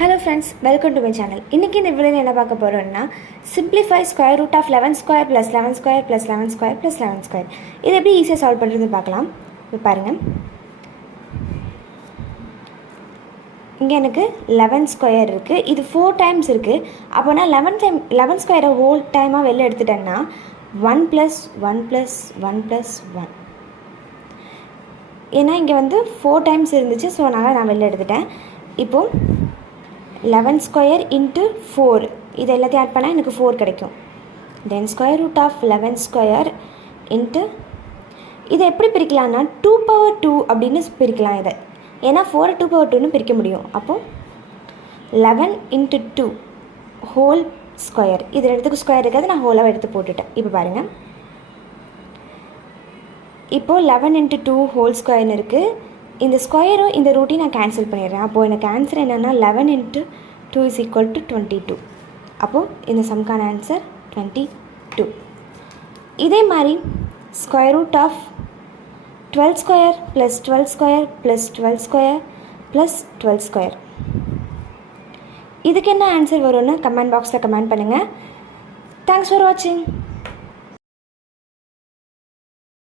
Hello friends, welcome to my channel. இன்னைக்கு இந்த வீடியோல என்ன பார்க்க போறோம்னா simplify square root of 11 square plus 11 square plus 11 square plus 11 square. இது எப்படி ஈஸியா சால்வ் பண்றதுன்னு பார்க்கலாம். இப்போ பாருங்க. இங்க எனக்கு 11 square இருக்கு. இது 4 times இருக்கு. அப்போ நான் 11 square whole time வெளிய எடுத்துட்டேன்னா 1 plus 1 plus 1 plus 1. ஏன்னா இங்க வந்து 4 times இருந்துச்சு சோ நான் வெளிய எடுத்துட்டேன். இப்போ 11 square into 4 இது எல்லாத்தையும் ஆட் பண்ணா எனக்கு 4 கிடைக்கும். then square root of 11 square into இதை எப்படி பிரிக்கலாம்னா 2 power 2 அப்படின்னு பிரிக்கலாம் இதை. ஏன்னா 4 2 power 2 னு பிரிக்க முடியும். அப்போ 11 into 2 whole square இது இடத்துக்கு ஸ்கொயர் இருக்காது நான் ஹோலாக எடுத்து போட்டுட்டேன். இப்போ பாருங்க இப்போ 11 into 2 whole square இருக்கு. இந்த ஸ்கொயரும் இந்த ரூட்டையும் நான் கேன்சல் பண்ணிடுறேன். அப்போது எனக்கு ஆன்சர் என்னென்னா 11 into 2 is equal to 22. அப்போது இந்த சம்கான ஆன்சர் 22. இதே மாதிரி square root of 12 square plus 12 square plus 12 square plus 12 square இதுக்கு என்ன ஆன்சர் வரும்னு கமெண்ட் பாக்ஸில் கமெண்ட் பண்ணுங்கள். தேங்க்ஸ் ஃபார் வாட்சிங்.